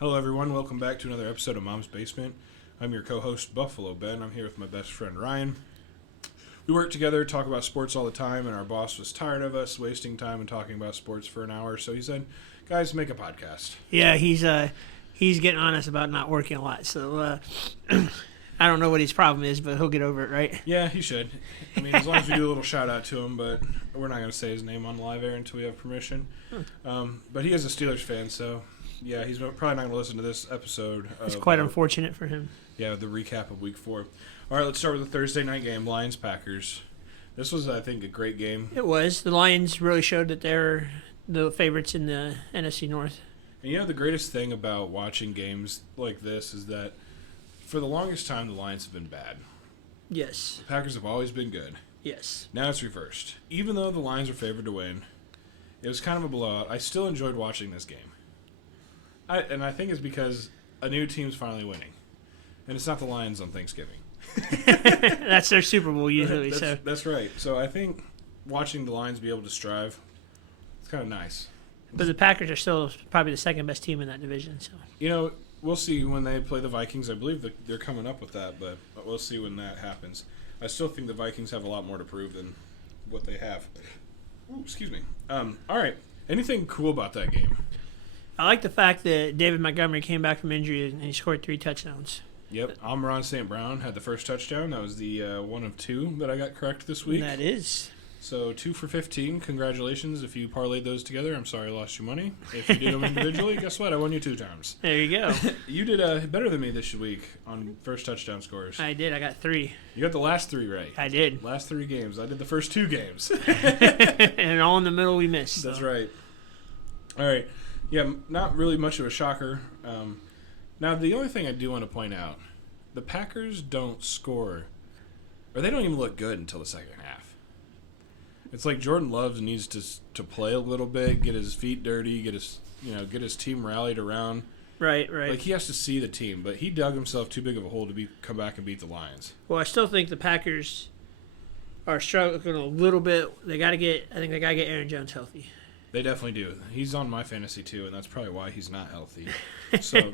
Hello, everyone. Welcome back to another episode of Mom's Basement. I'm your co-host, Buffalo Ben. I'm here with my best friend, Ryan. We work together, talk about sports all the time, and our boss was tired of us wasting time and talking about sports for an hour, so he said, guys, make a podcast. Yeah, he's getting on us about not working a lot. So I don't know what his problem is, but he'll get over it, right? Yeah, he should. I mean, as long as we do a little shout-out to him, but we're not going to say his name on live air until we have permission. But he is a Steelers fan, so... yeah, he's probably not going to listen to this episode. It's quite unfortunate for him. Yeah, the recap of Week 4. All right, let's start with the Thursday night game, Lions-Packers. This was, I think, a great game. It was. The Lions really showed that they're the favorites in the NFC North. And you know, the greatest thing about watching games like this is that for the longest time, the Lions have been bad. Yes. The Packers have always been good. Yes. Now it's reversed. Even though the Lions were favored to win, it was kind of a blowout. I still enjoyed watching this game. I think it's because a new team's finally winning. And it's not the Lions on Thanksgiving. That's their Super Bowl usually. That's right. So I think watching the Lions be able to strive, it's kind of nice. But the Packers are still probably the second best team in that division. So you know, we'll see when they play the Vikings. I believe that they're coming up with that, but we'll see when that happens. I still think the Vikings have a lot more to prove than what they have. Ooh, excuse me. All right. Anything cool about that game? I like the fact that David Montgomery came back from injury and he scored 3 touchdowns. Yep. Amon St. Brown had the first touchdown. That was the one of 2 that I got correct this week. That is. So 2 for 15. Congratulations. If you parlayed those together, I'm sorry I lost you money. If you did them individually, guess what? I won you 2 times. There you go. You did better than me this week on first touchdown scores. I did. I got 3. You got the last 3 right. I did. Last 3 games. I did the first 2 games. And all in the middle we missed. That's right. All right. Yeah, not really much of a shocker. Now, the only thing I do want to point out, the Packers don't score, or they don't even look good until the second half. It's like Jordan Love needs to play a little bit, get his feet dirty, get his team rallied around. Right. Like he has to see the team, but he dug himself too big of a hole to come back and beat the Lions. Well, I still think the Packers are struggling a little bit. I think they got to get Aaron Jones healthy. They definitely do. He's on my fantasy too, and that's probably why he's not healthy. So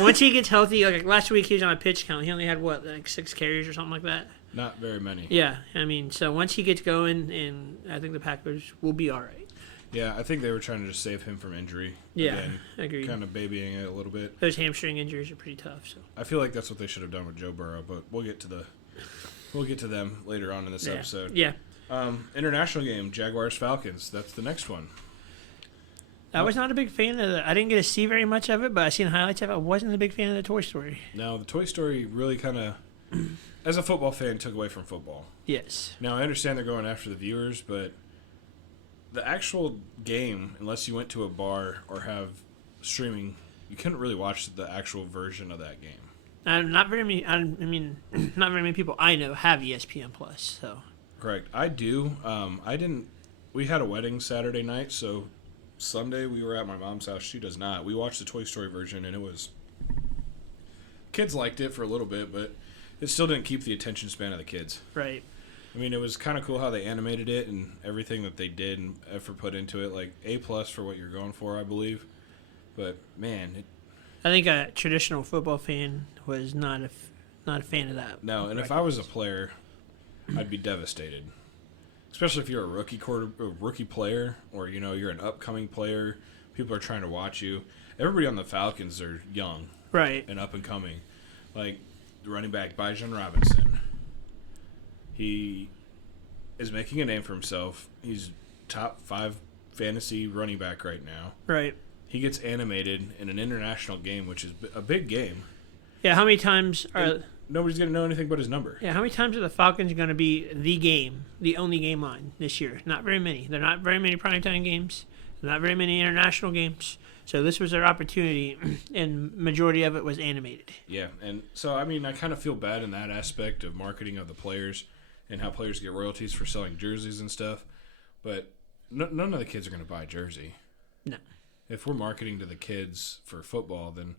once he gets healthy, like last week he was on a pitch count. He only had 6 carries or something like that. Not very many. Yeah, I mean, so once he gets going, and I think the Packers will be all right. Yeah, I think they were trying to just save him from injury. Yeah, again, agreed. Kind of babying it a little bit. Those hamstring injuries are pretty tough. So I feel like that's what they should have done with Joe Burrow, but we'll get to them later on in this episode. Yeah. International game, Jaguars-Falcons. That's the next one. I was not a big fan of I didn't get to see very much of it, but I seen highlights of it. I wasn't a big fan of the Toy Story. Now, the Toy Story really kind of, as a football fan, took away from football. Yes. Now, I understand they're going after the viewers, but the actual game, unless you went to a bar or have streaming, you couldn't really watch the actual version of that game. Not very many. Not very many people I know have ESPN Plus. So. Correct. I do. I didn't. We had a wedding Saturday night, so Sunday we were at my mom's house. She does not. We watched the Toy Story version, and it was. Kids liked it for a little bit, but it still didn't keep the attention span of the kids. Right. I mean, it was kind of cool how they animated it and everything that they did and effort put into it. Like A+ for what you're going for, I believe. But man, I think a traditional football fan was not a fan of that. No, and if I was a player, I'd be devastated. Especially if you're a rookie player, or you're an upcoming player. People are trying to watch you. Everybody on the Falcons are young, right, and up and coming. Like the running back Bijan Robinson, he is making a name for himself. He's top 5 fantasy running back right now. Right. He gets animated in an international game, which is a big game. Yeah. How many times are? Nobody's going to know anything but his number. Yeah, how many times are the Falcons going to be the only game line this year? Not very many. They're not very many primetime games. Not very many international games. So this was their opportunity, and majority of it was animated. Yeah, and so, I mean, I kind of feel bad in that aspect of marketing of the players and how players get royalties for selling jerseys and stuff. But none of the kids are going to buy a jersey. No. If we're marketing to the kids for football, then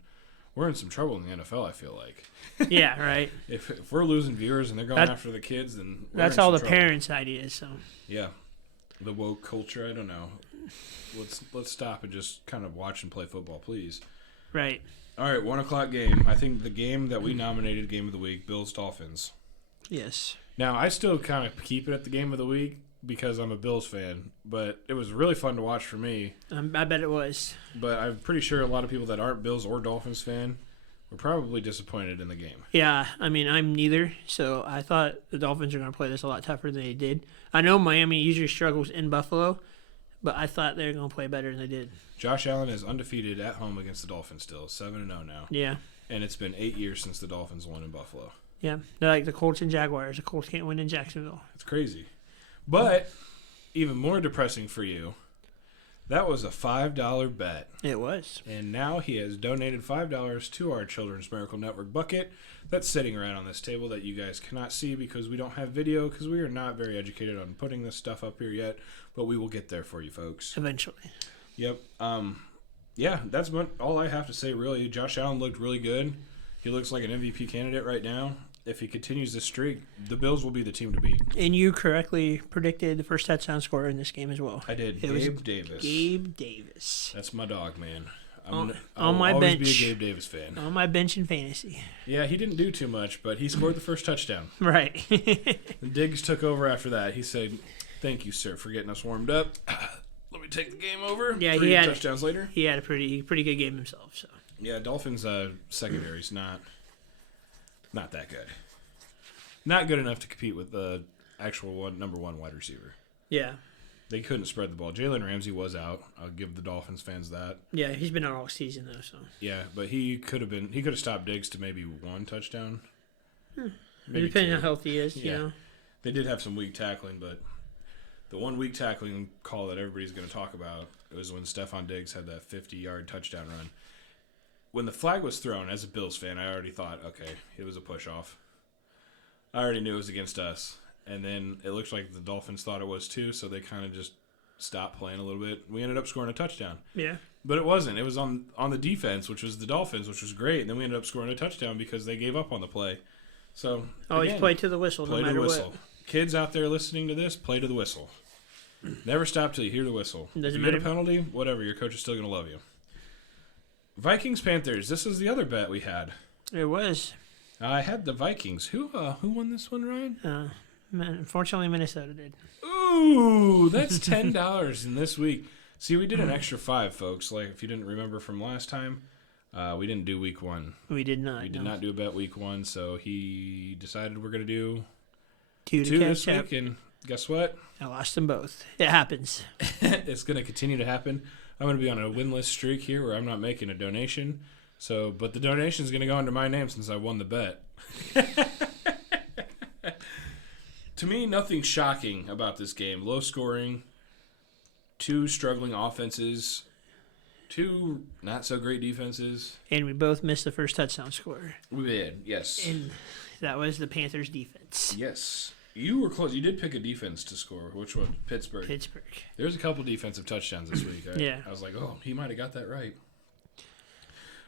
we're in some trouble in the NFL, I feel like. Yeah, right. If we're losing viewers and they're going after the kids, then that's all the parents' ideas. So yeah, the woke culture. I don't know. Let's stop and just kind of watch and play football, please. Right. All right, 1 o'clock game. I think the game that we nominated Game of the Week, Bills-Dolphins. Yes. Now, I still kind of keep it at the Game of the Week because I'm a Bills fan, but it was really fun to watch for me. I bet it was. But I'm pretty sure a lot of people that aren't Bills or Dolphins fan were probably disappointed in the game. Yeah, I mean, I'm neither, so I thought the Dolphins are going to play this a lot tougher than they did. I know Miami usually struggles in Buffalo, but I thought they were going to play better than they did. Josh Allen is undefeated at home against the Dolphins still, 7-0 now. Yeah. And it's been 8 years since the Dolphins won in Buffalo. Yeah, they're like the Colts and Jaguars. The Colts can't win in Jacksonville. It's crazy. But even more depressing for you, that was a $5 bet. It was. And now he has donated $5 to our Children's Miracle Network bucket that's sitting around on this table that you guys cannot see because we don't have video because we are not very educated on putting this stuff up here yet, but we will get there for you folks. Eventually. Yep. Yeah, that's all I have to say really. Josh Allen looked really good. He looks like an MVP candidate right now. If he continues this streak, the Bills will be the team to beat. And you correctly predicted the first touchdown scorer in this game as well. I did. It was Gabe Davis. Gabe Davis. That's my dog, man. On my always bench. be a Gabe Davis fan. On my bench in fantasy. Yeah, he didn't do too much, but he scored the first touchdown. Right. And Diggs took over after that. He said, "Thank you, sir, for getting us warmed up. Let me take the game over." Yeah, 3 he had touchdowns later. He had a pretty good game himself. So. Yeah, Dolphins' secondary's not that good. Not good enough to compete with the actual number one wide receiver. Yeah. They couldn't spread the ball. Jalen Ramsey was out. I'll give the Dolphins fans that. Yeah, he's been out all season though. So. Yeah, but he could have stopped Diggs to maybe one touchdown. Maybe Depending two. on how healthy he is, Yeah. you know. They did have some weak tackling, but the one weak tackling call that everybody's going to talk about was when Stephon Diggs had that 50-yard touchdown run. When the flag was thrown, as a Bills fan, I already thought, okay, it was a push-off. I already knew it was against us. And then it looked like the Dolphins thought it was too, so they kind of just stopped playing a little bit. We ended up scoring a touchdown. Yeah. But it wasn't. It was on the defense, which was the Dolphins, which was great. And then we ended up scoring a touchdown because they gave up on the play. So Always again, play to the whistle, play no matter to the whistle. what. Kids out there listening to this, play to the whistle. Never stop till you hear the whistle. Doesn't if you get a matter. penalty, whatever, your coach is still going to love you. Vikings-Panthers. This is the other bet we had. It was. I had the Vikings. Who won this one, Ryan? Unfortunately, Minnesota did. Ooh, that's $10 in this week. See, we did an extra 5, folks. Like, if you didn't remember from last time, we didn't do week 1. We did not. We did not do a bet week 1, so he decided we're going to do 2 2 to this catch up. week, and guess what? I lost them both. It happens. It's going to continue to happen. I'm going to be on a winless streak here where I'm not making a donation. But the donation is going to go under my name since I won the bet. To me, nothing shocking about this game. Low scoring, 2 struggling offenses, 2 not so great defenses. And we both missed the first touchdown score. We did, yes. And that was the Panthers' defense. Yes. You were close. You did pick a defense to score. Which one? Pittsburgh. There's a couple defensive touchdowns this week. I was like, oh, he might have got that right.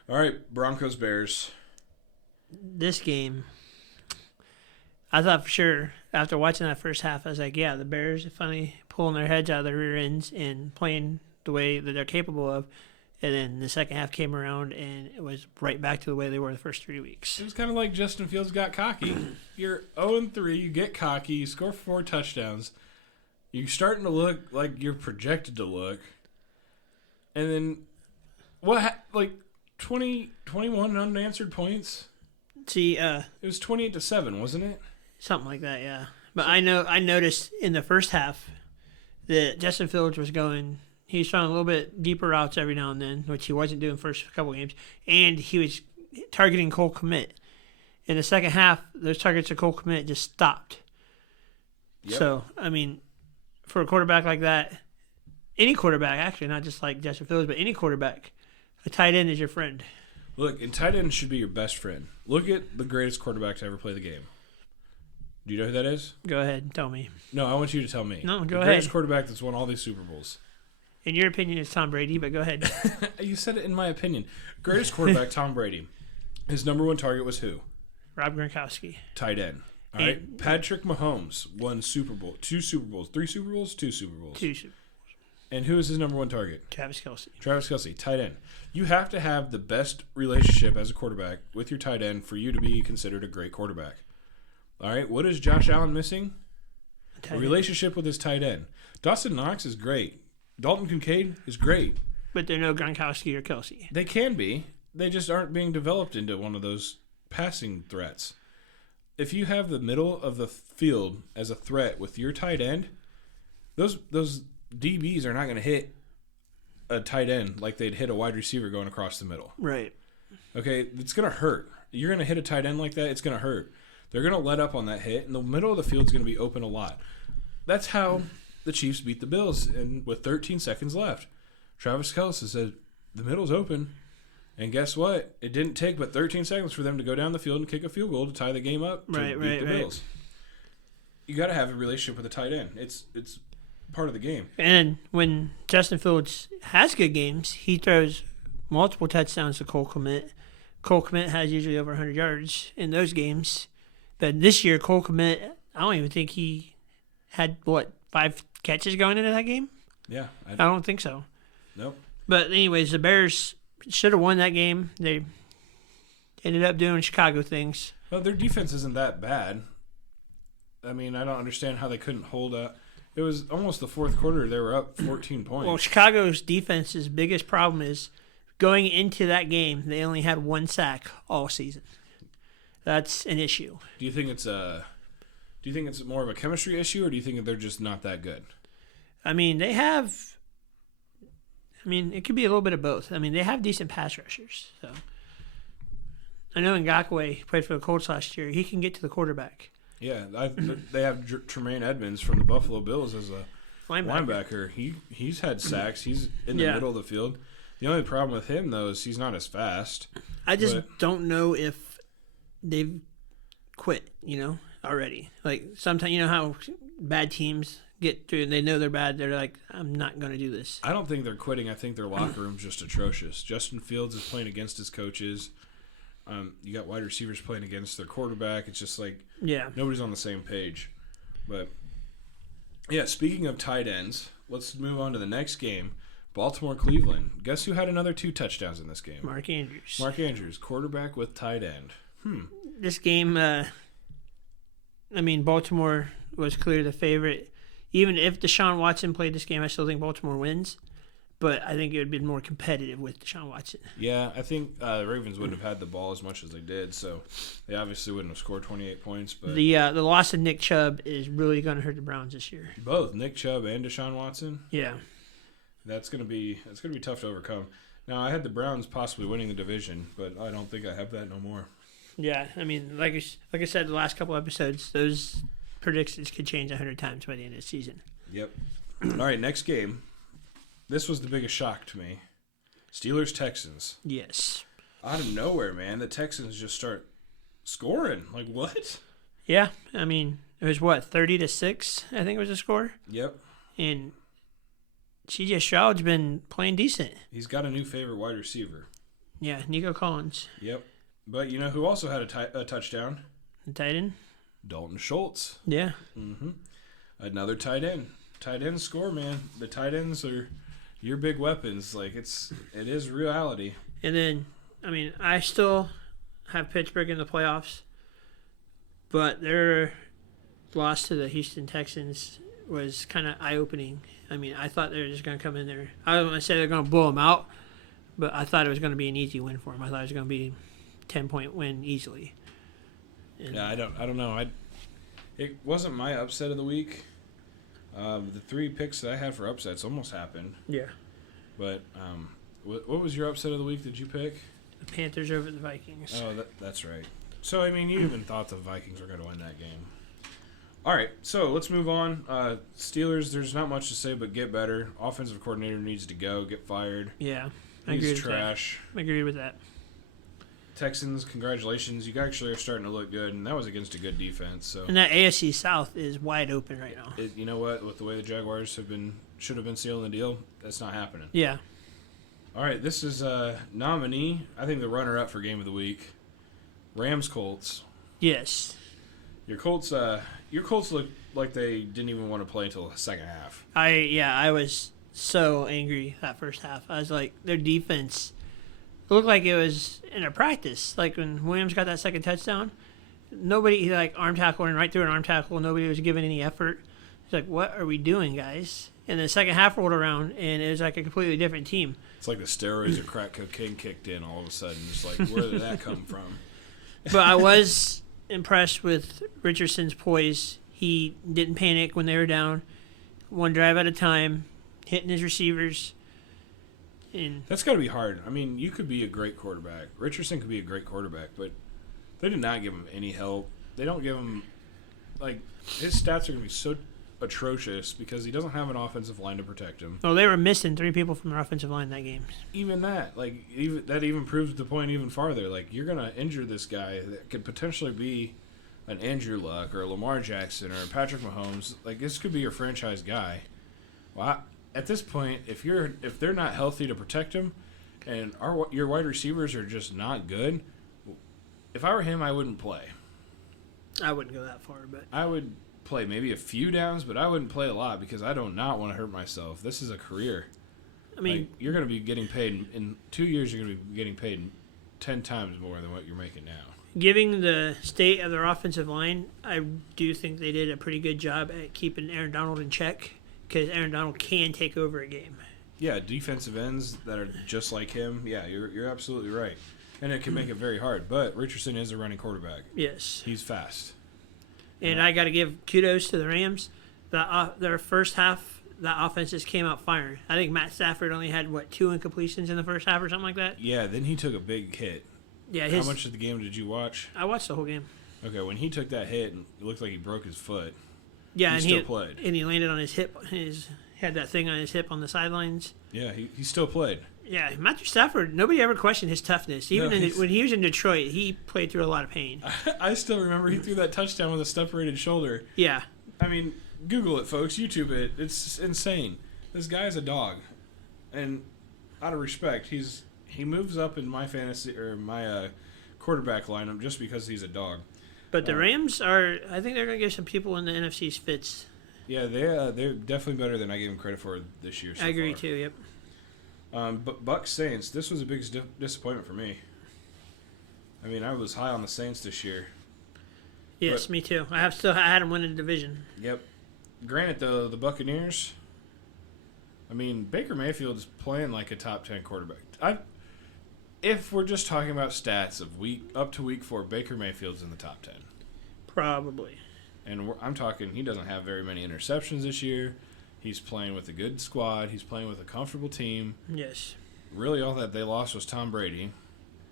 All right, Broncos-Bears. This game, I thought for sure, after watching that first half, I was like, yeah, the Bears are finally pulling their heads out of their rear ends and playing the way that they're capable of. And then the second half came around, and it was right back to the way they were the first 3 weeks. It was kind of like Justin Fields got cocky. You're 0-3, you get cocky, you score 4 touchdowns. You're starting to look like you're projected to look. And then, 21 unanswered points? See, It was 28-7, wasn't it? something like that, yeah. But I noticed in the first half that Justin Fields was going. He was trying a little bit deeper routes every now and then, which he wasn't doing first couple games, and he was targeting Cole Kmet. In the second half, those targets of Cole Kmet just stopped. Yep. So, I mean, for a quarterback like that, any quarterback, actually, not just like Justin Fields, but any quarterback, a tight end is your friend. Look, and tight end should be your best friend. Look at the greatest quarterback to ever play the game. Do you know who that is? Go ahead and tell me. No, I want you to tell me. No, go the ahead. greatest quarterback that's won all these Super Bowls. In your opinion, it's Tom Brady, but go ahead. You said it in my opinion. Greatest quarterback, Tom Brady. His number 1 target was who? Rob Gronkowski. Tight end. All right. Patrick Mahomes won 2 Super Bowls. 3 Super Bowls? 2 Super Bowls? 2 Super Bowls. And who is his number one target? Travis Kelce. Travis Kelce, tight end. You have to have the best relationship as a quarterback with your tight end for you to be considered a great quarterback. All right, what is Josh Allen missing? A relationship with his tight end. Dawson Knox is great. Dalton Kincaid is great. But they're no Gronkowski or Kelce. They can be. They just aren't being developed into one of those passing threats. If you have the middle of the field as a threat with your tight end, those DBs are not going to hit a tight end like they'd hit a wide receiver going across the middle. Right. Okay, it's going to hurt. You're going to hit a tight end like that, it's going to hurt. They're going to let up on that hit, and the middle of the field's going to be open a lot. That's how the Chiefs beat the Bills, and with 13 seconds left. Travis Kelce said, the middle's open, and guess what? It didn't take but 13 seconds for them to go down the field and kick a field goal to tie the game up to beat the Bills. You got to have a relationship with a tight end. It's part of the game. And when Justin Fields has good games, he throws multiple touchdowns to Cole Kmet. Cole Kmet has usually over 100 yards in those games. But this year, Cole Kmet, I don't even think he had, 5 catches going into that game? Yeah. I don't think so. Nope. But anyways, the Bears should have won that game. They ended up doing Chicago things. Well, their defense isn't that bad. I mean, I don't understand how they couldn't hold up. It was almost the fourth quarter. They were up 14 points. Well, Chicago's defense's biggest problem is going into that game, they only had 1 sack all season. That's an issue. Do you think it's more of a chemistry issue, or do you think that they're just not that good? I mean, it could be a little bit of both. I mean, they have decent pass rushers. So I know Ngakoue played for the Colts last year. He can get to the quarterback. Yeah, they have Tremaine Edmonds from the Buffalo Bills as a linebacker. He's had sacks. He's in the middle of the field. The only problem with him, though, is he's not as fast. I just don't know if they've quit, already. Like, sometimes, you know how bad teams get through and they know they're bad. They're like, I'm not going to do this. I don't think they're quitting. I think their locker room's just atrocious. Justin Fields is playing against his coaches. You got wide receivers playing against their quarterback. It's just like nobody's on the same page. But, yeah, speaking of tight ends, let's move on to the next game. Baltimore-Cleveland. Guess who had another 2 touchdowns in this game? Mark Andrews. Mark Andrews, quarterback with tight end. This game, Baltimore was clearly the favorite. Even if Deshaun Watson played this game, I still think Baltimore wins. But I think it would have been more competitive with Deshaun Watson. Yeah, I think the Ravens wouldn't have had the ball as much as they did, so they obviously wouldn't have scored 28 points. But the loss of Nick Chubb is really going to hurt the Browns this year. Both Nick Chubb and Deshaun Watson. Yeah, that's going to be tough to overcome. Now, I had the Browns possibly winning the division, but I don't think I have that no more. Yeah, I mean, like I said the last couple episodes, those predictions could change 100 times by the end of the season. Yep. All right, next game. This was the biggest shock to me. Steelers-Texans. Yes. Out of nowhere, man, the Texans just start scoring. Like, what? Yeah, I mean, it was 30-6, I think was the score. Yep. And C.J. Stroud's been playing decent. He's got a new favorite wide receiver. Yeah, Nico Collins. Yep. But you know who also had a touchdown? The tight end? Dalton Schultz. Yeah. Mm-hmm. Another tight end. Tight end score, man. The tight ends are your big weapons. Like, it is reality. And then, I mean, I still have Pittsburgh in the playoffs, but their loss to the Houston Texans was kind of eye-opening. I mean, I thought they were just going to come in there. I don't want to say they're going to blow them out, but I thought it was going to be an easy win for them. I thought it was going to be a 10-point win easily. And yeah, I don't know. It wasn't my upset of the week. The 3 picks that I had for upsets almost happened. Yeah. But what was your upset of the week that you pick? The Panthers over the Vikings. Oh, that's right. So, I mean, you even thought the Vikings were going to win that game. All right, so let's move on. Steelers, there's not much to say but get better. Offensive coordinator needs to go, get fired. Yeah, I He's agree with trash. that. I agree with that. Texans, congratulations. You actually are starting to look good, and that was against a good defense. So. And that AFC South is wide open right now. You know what? With the way the Jaguars should have been sealing the deal, that's not happening. Yeah. All right, this is nominee. I think the runner-up for Game of the Week, Rams-Colts. Yes. Your Colts look like they didn't even want to play until the second half. I was so angry that first half. I was like, their defense looked like it was in a practice. Like when Williams got that second touchdown, nobody like arm tackle and right through an arm tackle. Nobody was giving any effort. It's like, what are we doing, guys? And the second half rolled around, and it was like a completely different team. It's like the steroids or crack cocaine kicked in all of a sudden. Just like, where did that come from? But I was impressed with Richardson's poise. He didn't panic when they were down. One drive at a time, hitting his receivers. And That's got to be hard. I mean, you could be a great quarterback. Richardson could be a great quarterback, but they did not give him any help. They don't give him, like, his stats are going to be so atrocious because he doesn't have an offensive line to protect him. well, they were missing 3 people from their offensive line that game. Even that, like, even proves the point even farther. Like, you're going to injure this guy that could potentially be an Andrew Luck or a Lamar Jackson or a Patrick Mahomes. Like, this could be your franchise guy. Well, at this point, if they're not healthy to protect him, and your wide receivers are just not good, if I were him, I wouldn't play. I wouldn't go that far, but I would play maybe a few downs, but I wouldn't play a lot because I do not want to hurt myself. This is a career. I mean, Like, you're going to be getting paid in 2 years. You're going to be getting paid 10 times more than what you're making now. given the state of their offensive line, I do think they did a pretty good job at keeping Aaron Donald in check because Aaron Donald can take over a game. Yeah, defensive ends that are just like him. Yeah, you're absolutely right, and it can make it very hard. But Richardson is a running quarterback. Yes. He's fast. And I got to give kudos to the Rams. Their first half, that offense just came out firing. I think Matt Stafford only had, 2 incompletions in the first half or something like that? Yeah, then he took a big hit. Yeah. How much of the game did you watch? I watched the whole game. Okay, when he took that hit, and it looked like he broke his foot. Yeah, he and still played. And he landed on his hip. Had that thing on his hip on the sidelines. Yeah, he still played. Yeah, Matthew Stafford, nobody ever questioned his toughness. Even No, when he was in Detroit, he played through a lot of pain. I still remember he threw that touchdown with a separated shoulder. Yeah. I mean, Google it, folks. YouTube it. It's insane. This guy's a dog. And out of respect, he moves up in my fantasy or my quarterback lineup just because he's a dog. But the Rams are, I think they're going to give some people in the NFC's fits. Yeah, they're definitely better than I gave them credit for this year. So I agree, far. too, yep. But Bucs Saints, this was a big disappointment for me. I mean, I was high on the Saints this year. Yes, But- me too. I had them winning the division. Yep. Granted, though, the Buccaneers, I mean, Baker Mayfield is playing like a top 10 quarterback. If we're just talking about stats of up to week 4, Baker Mayfield's in the top 10. Probably. And I'm talking, he doesn't have very many interceptions this year. He's playing with a good squad. He's playing with a comfortable team. Yes. Really, all that they lost was Tom Brady.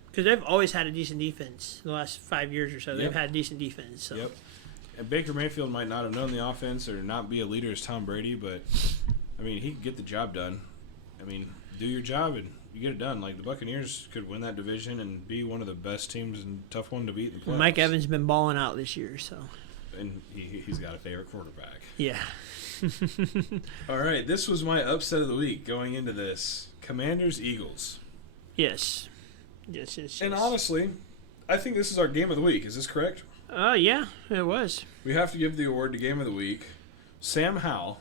Because they've always had a decent defense. The last 5 years or so, they've Yep. had decent defense. So. Yep. And Baker Mayfield might not have known the offense or not be a leader as Tom Brady, but, I mean, he could get the job done. I mean, do your job and you get it done. Like, the Buccaneers could win that division and be one of the best teams and tough one to beat in the playoffs. Mike Evans been balling out this year, so. And he's got a favorite quarterback. Yeah. All right, this was my upset of the week going into this. Commanders-Eagles. Yes. Yes. And honestly, I think this is our game of the week. Is this correct? Yeah, it was. We have to give the award to Game of the Week. Sam Howell.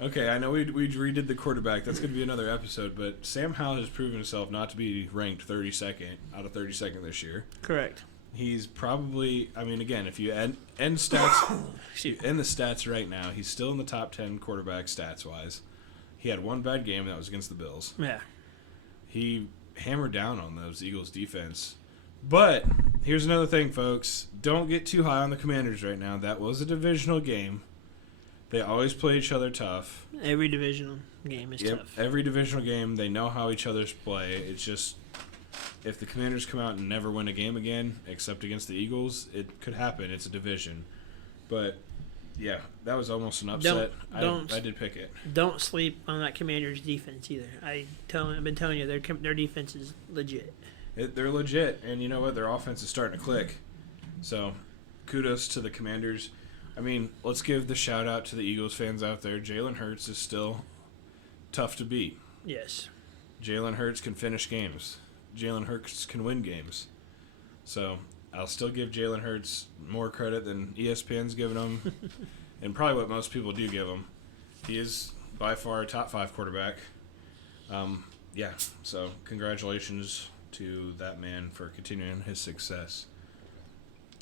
Okay, I know we redid the quarterback. That's going to be another episode, but Sam Howell has proven himself not to be ranked 32nd out of 32nd this year. Correct. He's probably, I mean, again, if you end stats, end the stats right now, he's still in the top 10 quarterback stats-wise. He had one bad game, that was against the Bills. Yeah. He hammered down on those Eagles defense. But here's another thing, folks. Don't get too high on the Commanders right now. That was a divisional game. They always play each other tough. Every divisional game is tough. Every divisional game, they know how each other's play. It's just, if the Commanders come out and never win a game again, except against the Eagles, it could happen. It's a division. But, yeah, that was almost an upset. I did pick it. Don't sleep on that Commanders' defense either. I've been telling you, their defense is legit. They're legit, and you know what? Their offense is starting to click. So, kudos to the Commanders. I mean, let's give the shout-out to the Eagles fans out there. Jalen Hurts is still tough to beat. Yes. Jalen Hurts can finish games. Jalen Hurts can win games. So, I'll still give Jalen Hurts more credit than ESPN's giving him, and probably what most people do give him. He is by far a top 5 quarterback. Yeah, so congratulations to that man for continuing his success.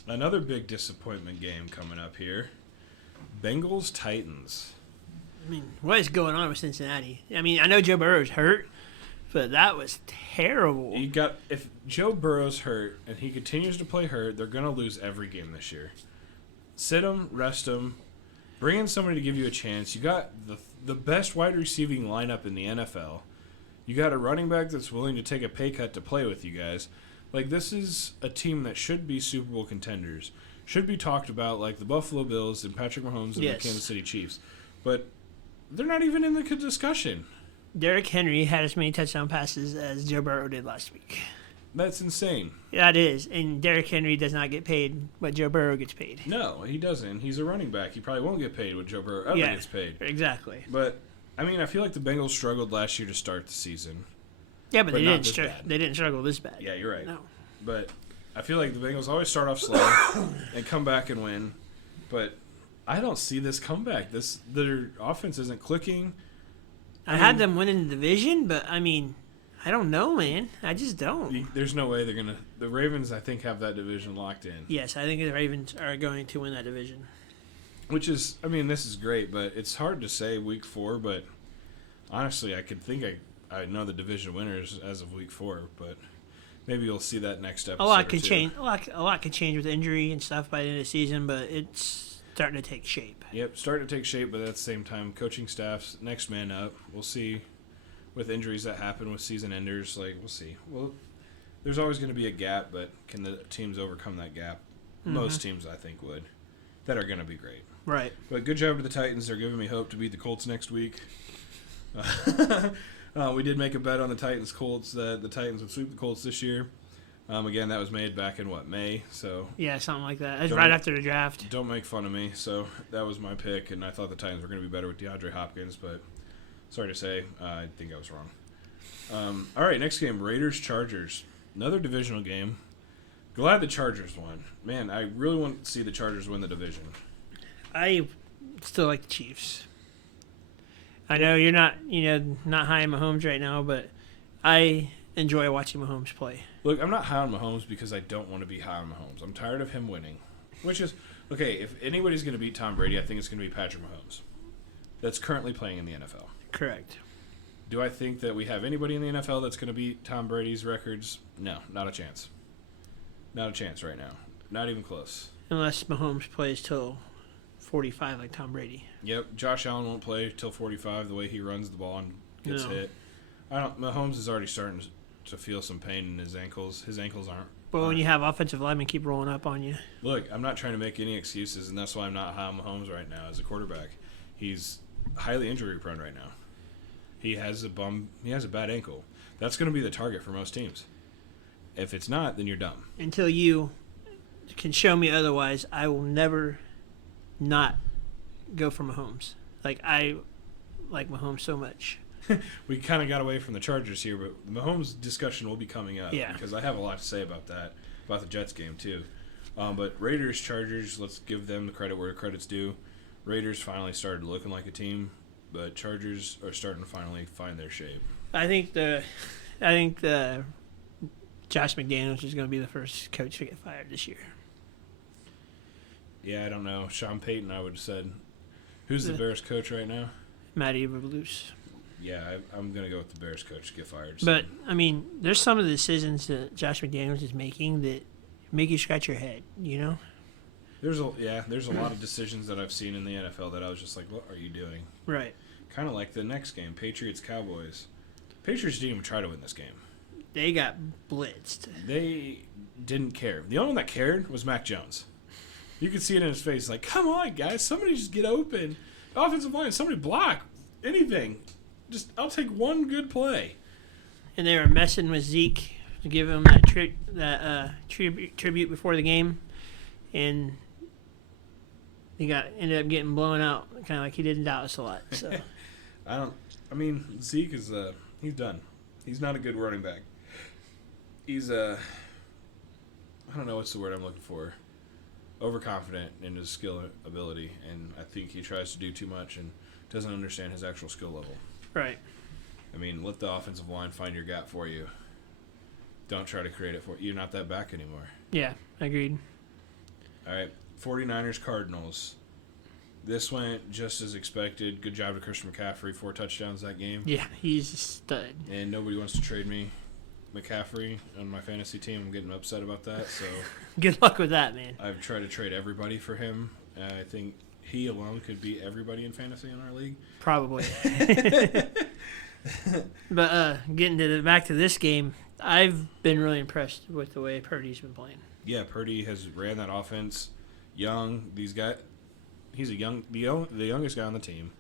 Another big disappointment game coming up here. Bengals Titans. I mean, what is going on with Cincinnati? I mean, I know Joe Burrow's hurt, but that was terrible. If Joe Burrow's hurt and he continues to play hurt, they're going to lose every game this year. Sit him, rest him, bring in somebody to give you a chance. You got the best wide receiving lineup in the NFL. You got a running back that's willing to take a pay cut to play with you guys. Like, this is a team that should be Super Bowl contenders. Should be talked about like the Buffalo Bills and Patrick Mahomes and the Kansas City Chiefs. But they're not even in the discussion. Derrick Henry had as many touchdown passes as Joe Burrow did last week. That's insane. That is. And Derrick Henry does not get paid what Joe Burrow gets paid. No, he doesn't. He's a running back. He probably won't get paid what Joe Burrow ever gets paid. Exactly. But, I mean, I feel like the Bengals struggled last year to start the season. Yeah, but they didn't struggle this bad. Yeah, you're right. No. But I feel like the Bengals always start off slow and come back and win. But I don't see this comeback. Their offense isn't clicking. I had them winning the division, but, I mean, I don't know, man. I just don't. There's no way they're going to – the Ravens, I think, have that division locked in. Yes, I think the Ravens are going to win that division. Which is – I mean, this is great, but it's hard to say week 4. But honestly, I could think I know the division winners as of week 4, but maybe you'll see that next episode. A lot could change. A lot could change with injury and stuff by the end of the season, but it's starting to take shape. Yep, starting to take shape, but at the same time, coaching staff's next man up. We'll see with injuries that happen with season enders. Like, we'll see. Well, there's always going to be a gap, but can the teams overcome that gap? Mm-hmm. Most teams, I think, would. That are going to be great. Right. But good job to the Titans. They're giving me hope to beat the Colts next week. We did make a bet on the Titans-Colts that the Titans would sweep the Colts this year. Again, that was made back in, May? So yeah, something like that. That's right after the draft. Don't make fun of me. So that was my pick, and I thought the Titans were going to be better with DeAndre Hopkins, but sorry to say, I think I was wrong. All right, next game, Raiders-Chargers. Another divisional game. Glad the Chargers won. Man, I really want to see the Chargers win the division. I still like the Chiefs. I know you're not high in Mahomes right now, but I enjoy watching Mahomes play. Look, I'm not high on Mahomes because I don't want to be high on Mahomes. I'm tired of him winning. Which is, okay, if anybody's going to beat Tom Brady, I think it's going to be Patrick Mahomes. That's currently playing in the NFL. Correct. Do I think that we have anybody in the NFL that's going to beat Tom Brady's records? No, not a chance. Not a chance right now. Not even close. Unless Mahomes plays till 45 like Tom Brady. Yep, Josh Allen won't play till 45 the way he runs the ball and gets hit. Mahomes is already starting to feel some pain in his ankles. His ankles aren't. But when you have offensive linemen keep rolling up on you. Look, I'm not trying to make any excuses, and that's why I'm not high on Mahomes right now as a quarterback. He's highly injury prone right now. He has a bad ankle. That's going to be the target for most teams. If it's not, then you're dumb. Until you can show me otherwise, I will never not go for Mahomes. Like, I like Mahomes so much. We kind of got away from the Chargers here, but the Mahomes discussion will be coming up. Yeah. Because I have a lot to say about that, about the Jets game too. But Raiders, Chargers, let's give them the credit where credit's due. Raiders finally started looking like a team, but Chargers are starting to finally find their shape. I think the Josh McDaniels is going to be the first coach to get fired this year. Yeah, I don't know. Sean Payton, I would have said. Who's the Bears coach right now? Matty Eberflus. Yeah, I'm going to go with the Bears coach to get fired. So. But, I mean, there's some of the decisions that Josh McDaniels is making that make you scratch your head, you know? There's a lot of decisions that I've seen in the NFL that I was just like, what are you doing? Right. Kind of like the next game, Patriots-Cowboys. Patriots didn't even try to win this game. They got blitzed. They didn't care. The only one that cared was Mac Jones. You could see it in his face, like, come on, guys, somebody just get open. Offensive line, somebody block. Anything. Just, I'll take one good play. And they were messing with Zeke to give him that tribute before the game, and he ended up getting blown out, kind of like he did in Dallas a lot. So Zeke is he's done. He's not a good running back. He's I don't know what's the word I'm looking for. Overconfident in his skill ability, and I think he tries to do too much and doesn't understand his actual skill level. Right. I mean, let the offensive line find your gap for you. Don't try to create it for you. You're not that back anymore. Yeah, agreed. All right, 49ers, Cardinals. This went just as expected. Good job to Christian McCaffrey. 4 touchdowns that game. Yeah, he's a stud. And nobody wants to trade me McCaffrey on my fantasy team. I'm getting upset about that. So Good luck with that, man. I've tried to trade everybody for him. I think he alone could beat everybody in fantasy in our league. Probably. But back to this game, I've been really impressed with the way Purdy's been playing. Yeah, Purdy has ran that offense. Young, these guys. He's the youngest guy on the team,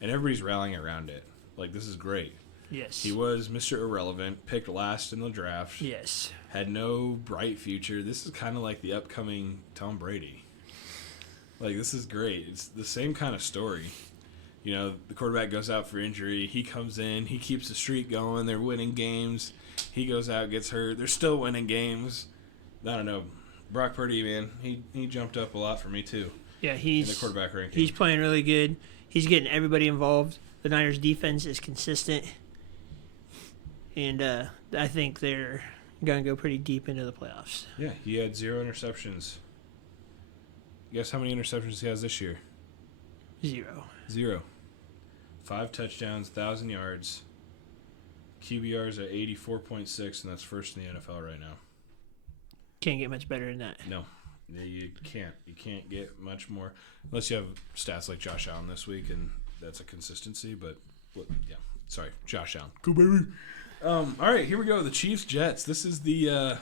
and everybody's rallying around it. Like, this is great. Yes. He was Mr. Irrelevant, picked last in the draft. Yes. Had no bright future. This is kind of like the upcoming Tom Brady. Like, this is great. It's the same kind of story. You know, the quarterback goes out for injury. He comes in. He keeps the streak going. They're winning games. He goes out, gets hurt. They're still winning games. I don't know. Brock Purdy, man, he jumped up a lot for me, too. Yeah, In he's the quarterback ranking. he's playing really good. He's getting everybody involved. The Niners' defense is consistent, and I think they're going to go pretty deep into the playoffs. Yeah, he had 0 interceptions. Guess how many interceptions he has this year? 0. 0. 5 touchdowns, 1,000 yards. QBR is at 84.6, and that's first in the NFL right now. Can't get much better than that. No, you can't. You can't get much more unless you have stats like Josh Allen this week, and that's a consistency. But yeah, sorry, Josh Allen. Go baby. All right, here we go. The Chiefs Jets. This is the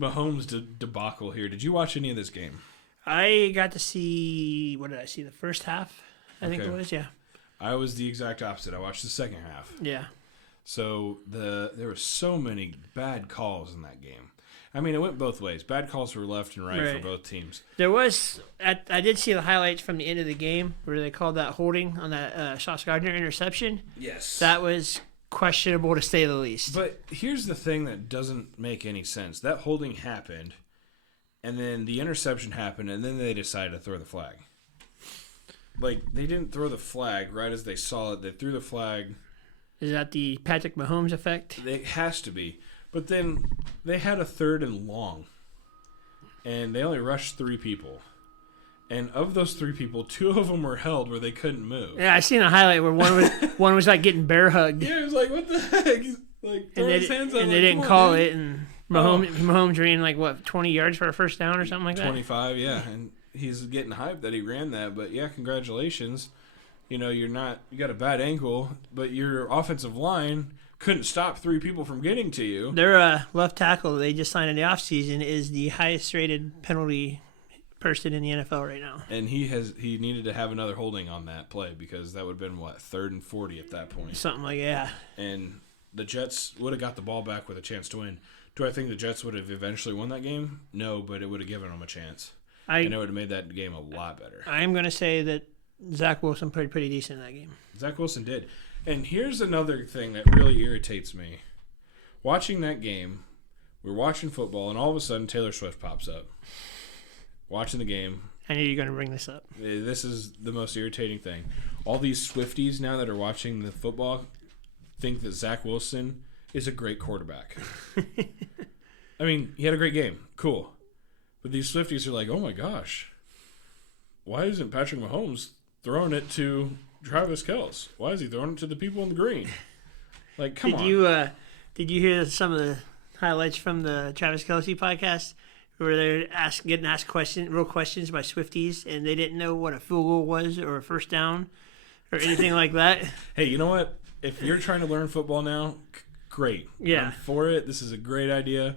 Mahomes debacle here. Did you watch any of this game? I got to see, what did I see? The first half, I think it Okay. was. Yeah. I was the exact opposite. I watched the second half. Yeah. So there were so many bad calls in that game. I mean, it went both ways. Bad calls were left and right for Right. both teams. There was, I did see the highlights from the end of the game where they called that holding on that Sauce Gardner interception. Yes. That was questionable to say the least. But here's the thing that doesn't make any sense. That holding happened, and then the interception happened, and then they decided to throw the flag. Like, they didn't throw the flag right as they saw it. They threw the flag. Is that the Patrick Mahomes effect? It has to be. But then they had a 3rd and long, and they only rushed 3 people. And of those 3 people, 2 of them were held where they couldn't move. Yeah, I seen a highlight where one was like getting bear hugged, Yeah, it was like, what the heck? He's like and throwing they, his hands up. and like, they didn't "Come on, call dude." it, and Mahomes ran like what 20 yards for a first down or something like that. 25, yeah. And he's getting hyped that he ran that. But, yeah, congratulations. You know, you got a bad ankle, but your offensive line couldn't stop 3 people from getting to you. Their left tackle they just signed in the offseason is the highest rated penalty person in the NFL right now. And he needed to have another holding on that play because that would have been, 3rd and 40 at that point. Something like that. And the Jets would have got the ball back with a chance to win. Do I think the Jets would have eventually won that game? No, but it would have given them a chance. And it would have made that game a lot better. I'm going to say that Zach Wilson played pretty decent in that game. Zach Wilson did. And here's another thing that really irritates me. Watching that game, we're watching football, and all of a sudden Taylor Swift pops up. Watching the game. I knew you were going to bring this up. This is the most irritating thing. All these Swifties now that are watching the football think that Zach Wilson is a great quarterback. I mean, he had a great game. Cool. But these Swifties are like, oh my gosh, why isn't Patrick Mahomes throwing it to Travis Kelce? Why is he throwing it to the people in the green? Like, come on. Did you hear some of the highlights from the Travis Kelce podcast where they're getting asked real questions by Swifties, and they didn't know what a field goal was or a first down or anything like that? Hey, you know what? If you're trying to learn football now, great. Yeah. I'm for it. This is a great idea.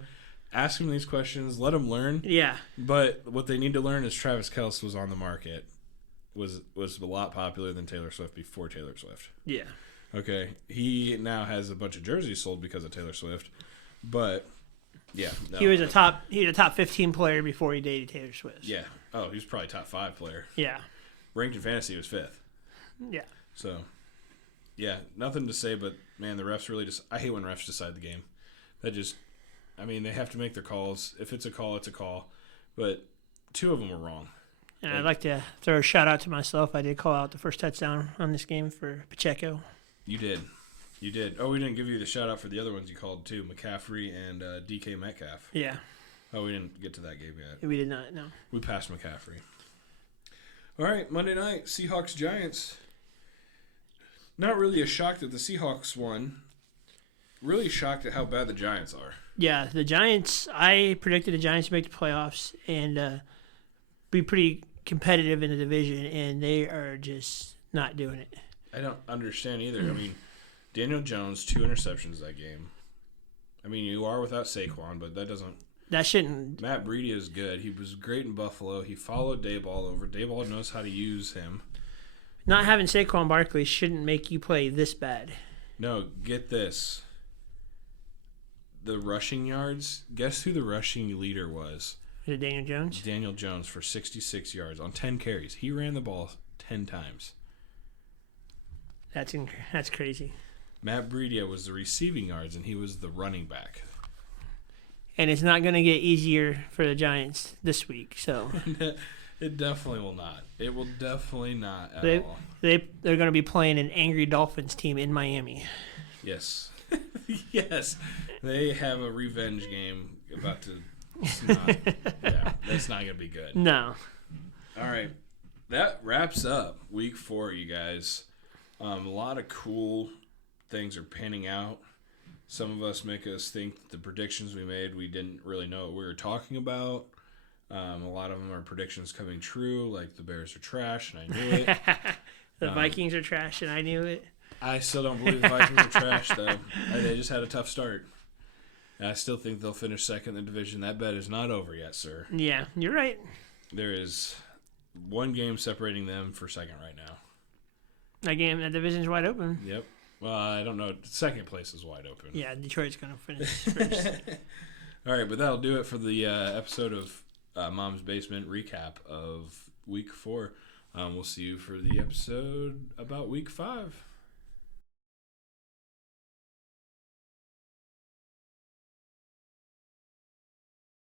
Ask them these questions. Let them learn. Yeah. But what they need to learn is Travis Kelce was on the market. Was a lot popular than Taylor Swift before Taylor Swift. Yeah. Okay. He now has a bunch of jerseys sold because of Taylor Swift. But, yeah. No. He was a top 15 player before he dated Taylor Swift. Yeah. Oh, he was probably top 5 player. Yeah. Ranked in fantasy, he was 5th. Yeah. So, yeah, nothing to say, but, man, the refs really just... I hate when refs decide the game. That just... I mean, they have to make their calls. If it's a call, it's a call. But 2 of them were wrong. And I'd like to throw a shout out to myself. I did call out the first touchdown on this game for Pacheco. You did. Oh, we didn't give you the shout out for the other ones you called too, McCaffrey and DK Metcalf. Yeah. Oh, we didn't get to that game yet. We did not, no. We passed McCaffrey. All right, Monday night, Seahawks-Giants. Not really a shock that the Seahawks won. Really shocked at how bad the Giants are. Yeah, the Giants, I predicted the Giants to make the playoffs and be pretty competitive in the division, and they are just not doing it. I don't understand either. I mean, Daniel Jones, 2 interceptions that game. I mean, you are without Saquon, but that shouldn't. Matt Breida is good. He was great in Buffalo. He followed Dayball over. Dayball knows how to use him. Not having Saquon Barkley shouldn't make you play this bad. No, get this. The rushing yards, guess who the rushing leader was? Is it Daniel Jones? Daniel Jones for 66 yards on 10 carries. He ran the ball 10 times. That's crazy. Matt Breida was the receiving yards, and he was the running back. And it's not going to get easier for the Giants this week. So It definitely will not. It will definitely not at all. They're going to be playing an angry Dolphins team in Miami. Yes. Yes. They have a revenge game about to. That's not going to be good. No. All right. That wraps up week 4, you guys. A lot of cool things are panning out. Some of us make us think that the predictions we made, we didn't really know what we were talking about. A lot of them are predictions coming true, like the Bears are trash, and I knew it. The Vikings are trash, and I knew it. I still don't believe the Vikings are trash, though. They just had a tough start. And I still think they'll finish second in the division. That bet is not over yet, sir. Yeah, you're right. There is one game separating them for second right now. That division's wide open. Yep. Well, I don't know. Second place is wide open. Yeah, Detroit's going to finish first. All right, but that'll do it for the episode of Mom's Basement recap of week 4. We'll see you for the episode about week 5.